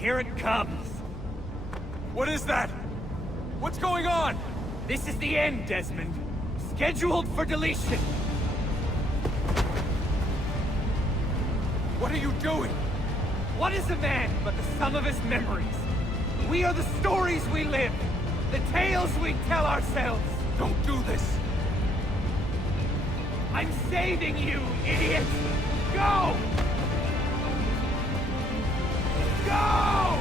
Here it comes. What is that? What's going on? This is the end, Desmond. Scheduled for deletion. What are you doing? What is a man but the sum of his memories? We are the stories we live. The tales we tell ourselves. Don't do this. I'm saving you, idiot! Go! Go!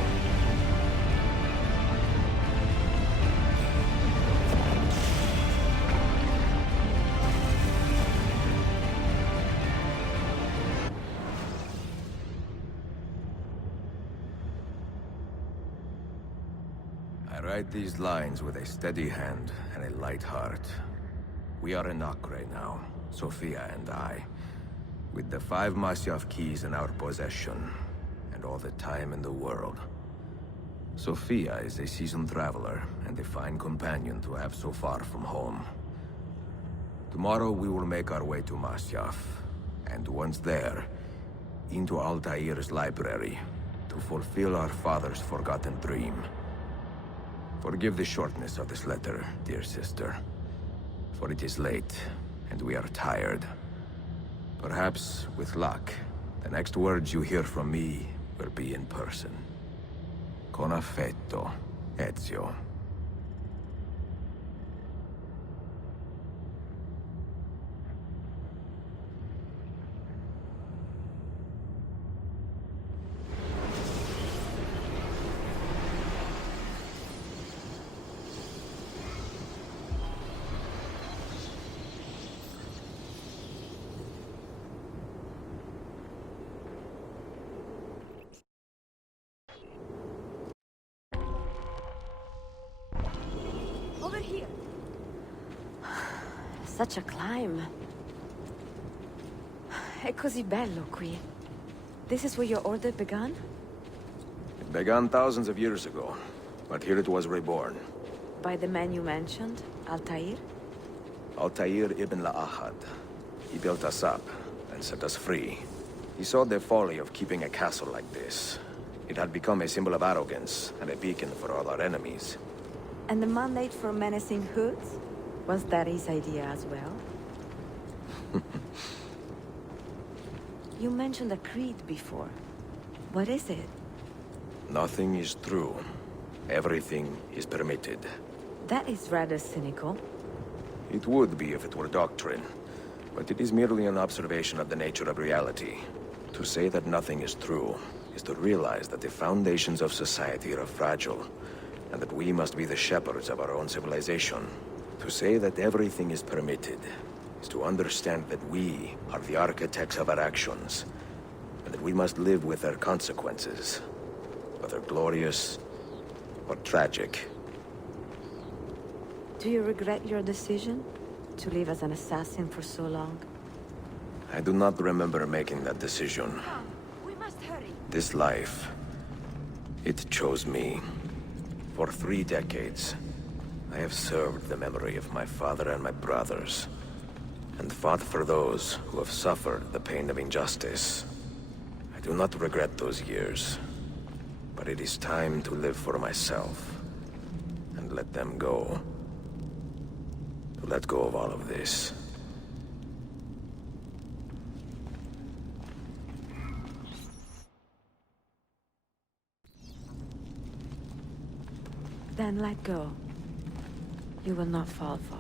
I write these lines with a steady hand and a light heart. We are in Acre now, Sophia and I, with the 5 Masyaf keys in our possession, and all the time in the world. Sophia is a seasoned traveler, and a fine companion to have so far from home. Tomorrow we will make our way to Masyaf, and once there, into Altair's library, to fulfill our father's forgotten dream. Forgive the shortness of this letter, dear sister. For it is late, and we are tired. Perhaps, with luck, the next words you hear from me will be in person. Con affetto, Ezio. Over here. Such a climb. È così bello qui. This is where your order began? It began thousands of years ago, but here it was reborn. By the man you mentioned, Altair? Altair ibn La'ahad. He built us up and set us free. He saw the folly of keeping a castle like this. It had become a symbol of arrogance and a beacon for all our enemies. And the mandate for menacing hoods? Was that his idea as well? You mentioned a creed before. What is it? Nothing is true. Everything is permitted. That is rather cynical. It would be if it were doctrine, but it is merely an observation of the nature of reality. To say that nothing is true is to realize that the foundations of society are fragile, and that we must be the shepherds of our own civilization. To say that everything is permitted is to understand that we are the architects of our actions, and that we must live with their consequences, whether glorious or tragic. Do you regret your decision to live as an assassin for so long? I do not remember making that decision. Come, we must hurry. This life, it chose me. For 3 decades, I have served the memory of my father and my brothers, and fought for those who have suffered the pain of injustice. I do not regret those years, but it is time to live for myself, and let them go. To let go of all of this. Then let go. You will not fall far.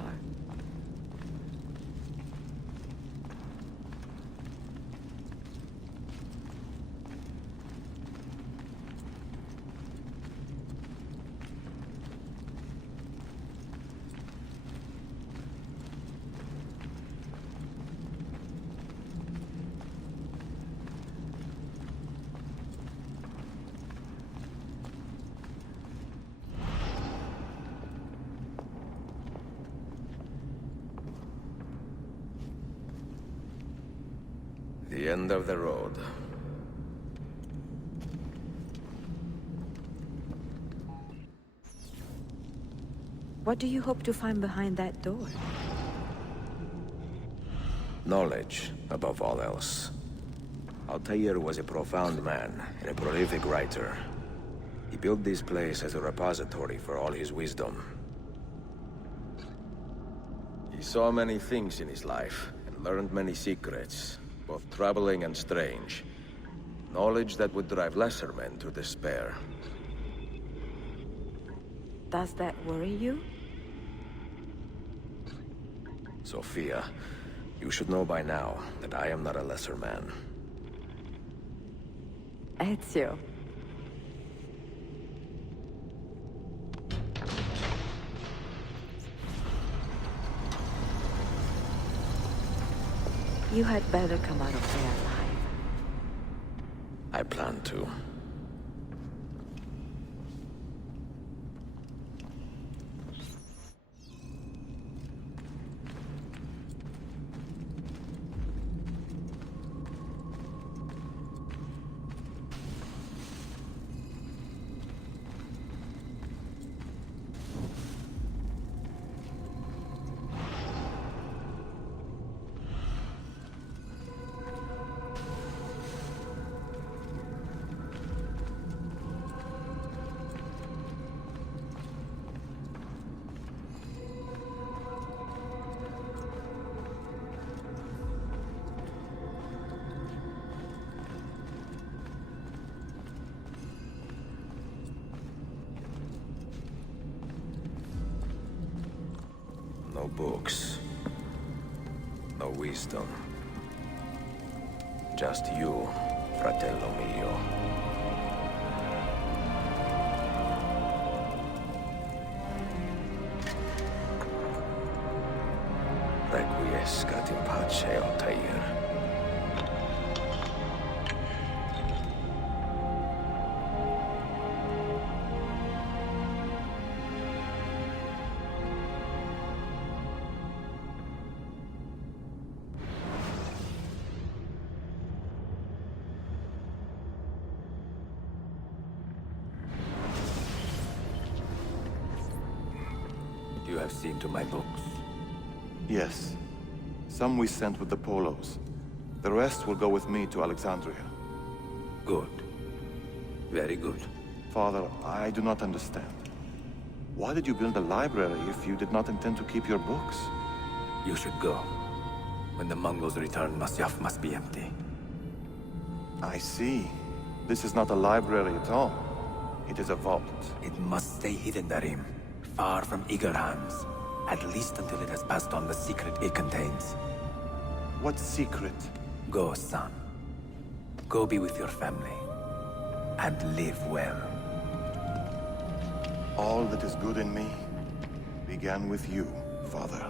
The end of the road. What do you hope to find behind that door? Knowledge, above all else. Altair was a profound man and a prolific writer. built this place as a repository for all his wisdom. He saw many things in his life, and learned many secrets, both troubling and strange. Knowledge that would drive lesser men to despair. Does that worry you? Sophia, you should know by now that I am not a lesser man. Ezio. You had better come out of there alive. I plan to. No books. No wisdom. Just you, fratello mio. Requiescat in pace, Altair. You have seen to my books. Yes. Some we sent with the Polos. The rest will go with me to Alexandria. Good. Very good. Father, I do not understand. Why did you build a library if you did not intend to keep your books? You should go. When the Mongols return, Masyaf must be empty. I see. This is not a library at all. It is a vault. It must stay hidden, Darim. Far from eager hands. At least until it has passed on the secret it contains. What secret? Go, son. Go be with your family. And live well. All that is good in me began with you, Father.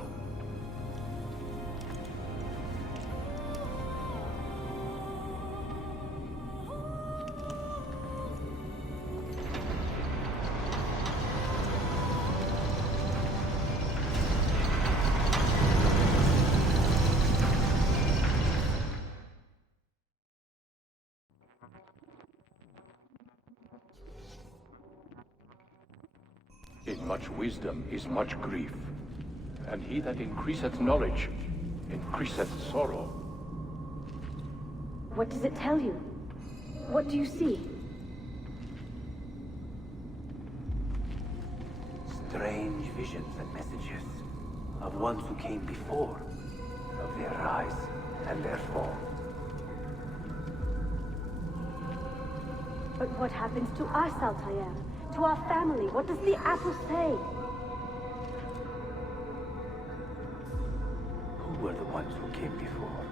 In much wisdom is much grief, and he that increaseth knowledge increaseth sorrow. What does it tell you? What do you see? Strange visions and messages of ones who came before, of their rise and their fall. But what happens to us, Altair? To our family? What does the apple say? Who were the ones who came before?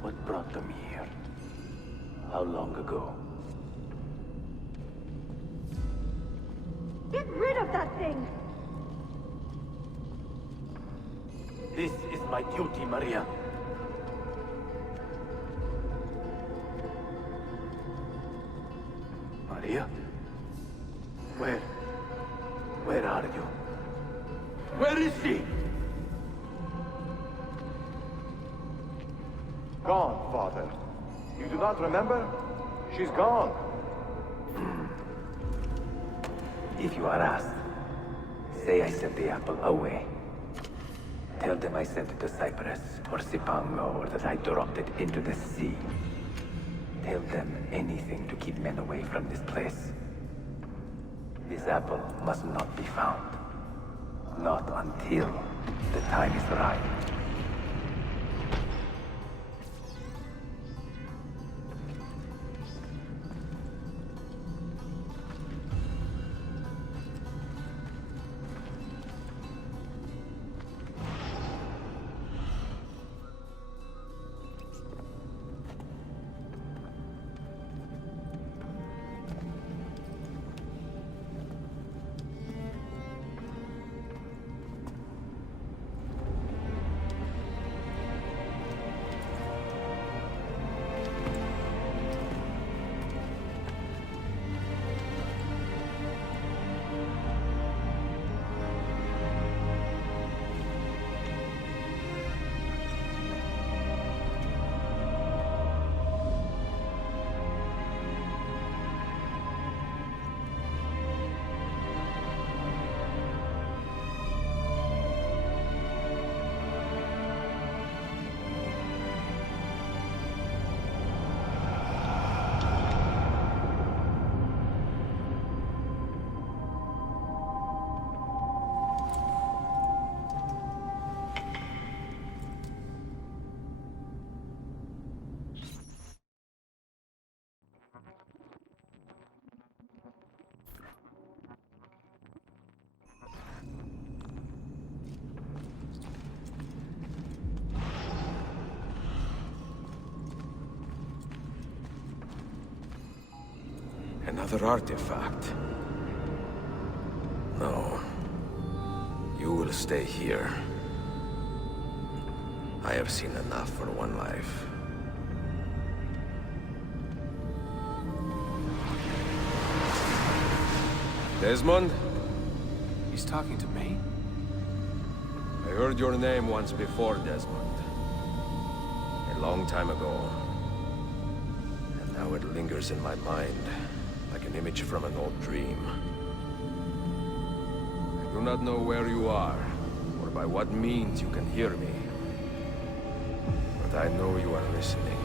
What brought them here? How long ago? Get rid of that thing! This is my duty, Maria. Maria? Where are you? Where is she? Gone, Father. You do not remember? She's gone. If you are asked, say I sent the apple away. Tell them I sent it to Cyprus or Cipango, or that I dropped it into the sea. Tell them anything to keep men away from this place. apple must not be found. Not until the time is right. Another artifact. No. You will stay here. I have seen enough for one life. Desmond? He's talking to me? I heard your name once before, Desmond. A long time ago. And now it lingers in my mind, like an image from an old dream. I do not know where you are, or by what means you can hear me. But I know you are listening.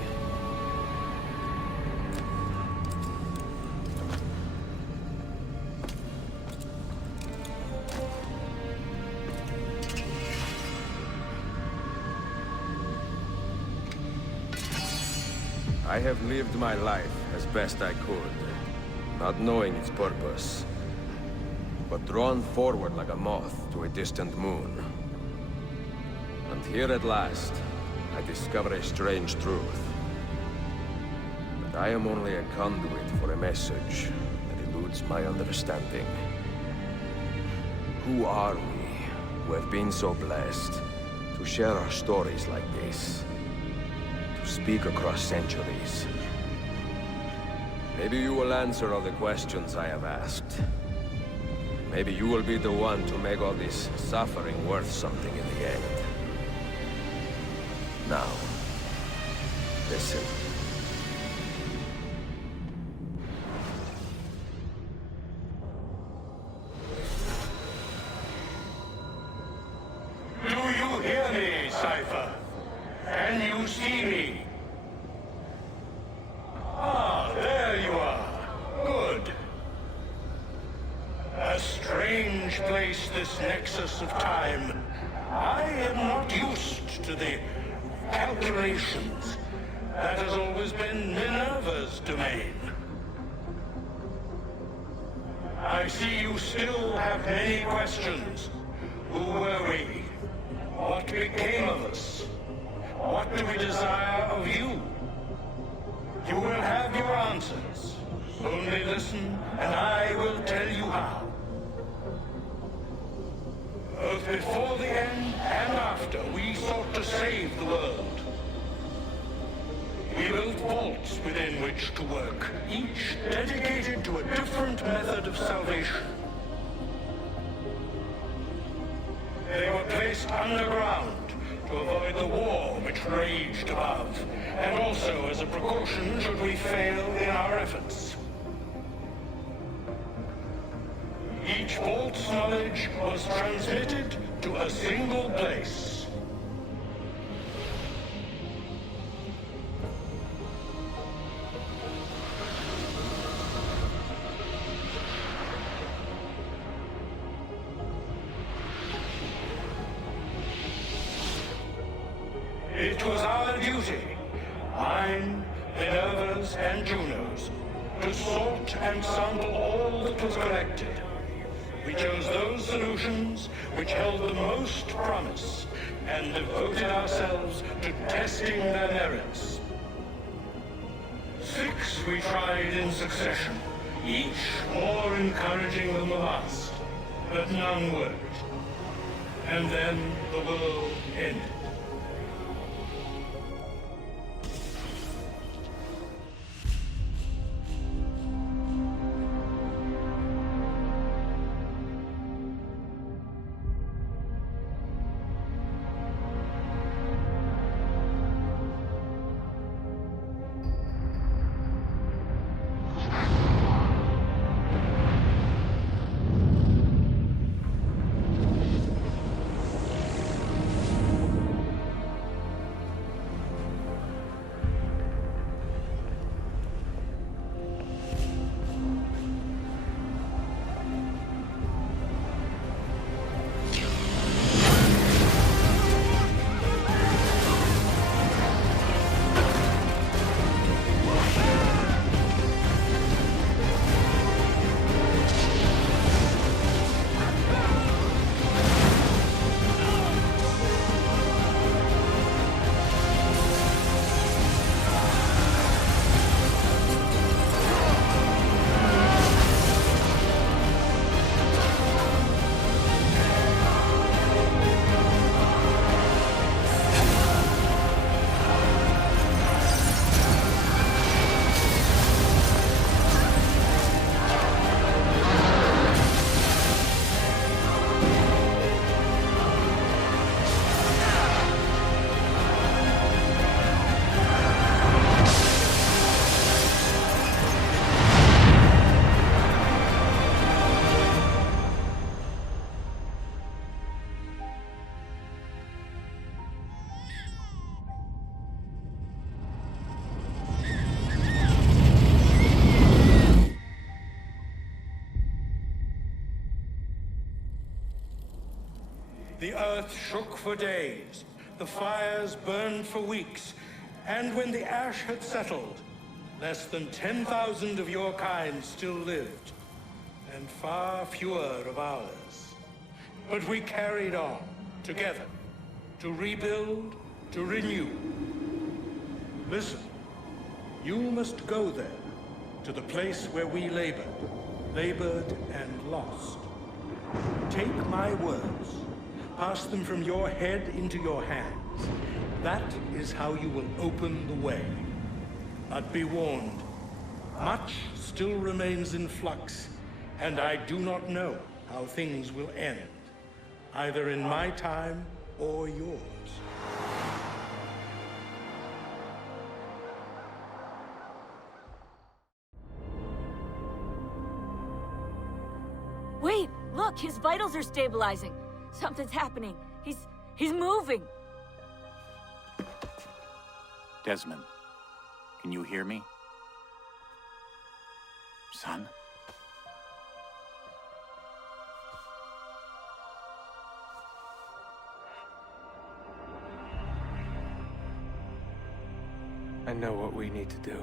I have lived my life as best I could, not knowing its purpose, but drawn forward like a moth to a distant moon. And here at last, I discover a strange truth. That I am only a conduit for a message that eludes my understanding. Who are we, who have been so blessed, to share our stories like this? To speak across centuries? Maybe you will answer all the questions I have asked. Maybe you will be the one to make all this suffering worth something in the end. Now, listen. Do you hear me, Cypher? Can you see me? Ah, there you are. Good. A strange place, this nexus of time. I am not used to the calculations. That has always been Minerva's domain. I see you still have many questions. Who were we? What became of us? What do we desire of you? You will have your answers. Only listen, and I will tell you how. Both before the end and after, we sought to save the world. We built vaults within which to work, each dedicated to a different method of salvation. They were placed underground to avoid the war which raged above, and also as a precaution should we fail in our efforts. Each vault's knowledge was transmitted to a single place. It was our duty, mine, Minerva's, and Juno's, to sort and sample all that was collected. We chose those solutions which held the most promise and devoted ourselves to testing their merits. 6 we tried in succession, each more encouraging than the last, but none worked. And then the world ended. The earth shook for days, the fires burned for weeks, and when the ash had settled, less than 10,000 of your kind still lived, and far fewer of ours. But we carried on, together, to rebuild, to renew. Listen, you must go there, to the place where we labored and lost. Take my words. Pass them from your head into your hands. That is how you will open the way. But be warned, much still remains in flux, and I do not know how things will end, either in my time or yours. Wait, look, his vitals are stabilizing. Something's happening. He's moving. Desmond, can you hear me? Son? I know what we need to do.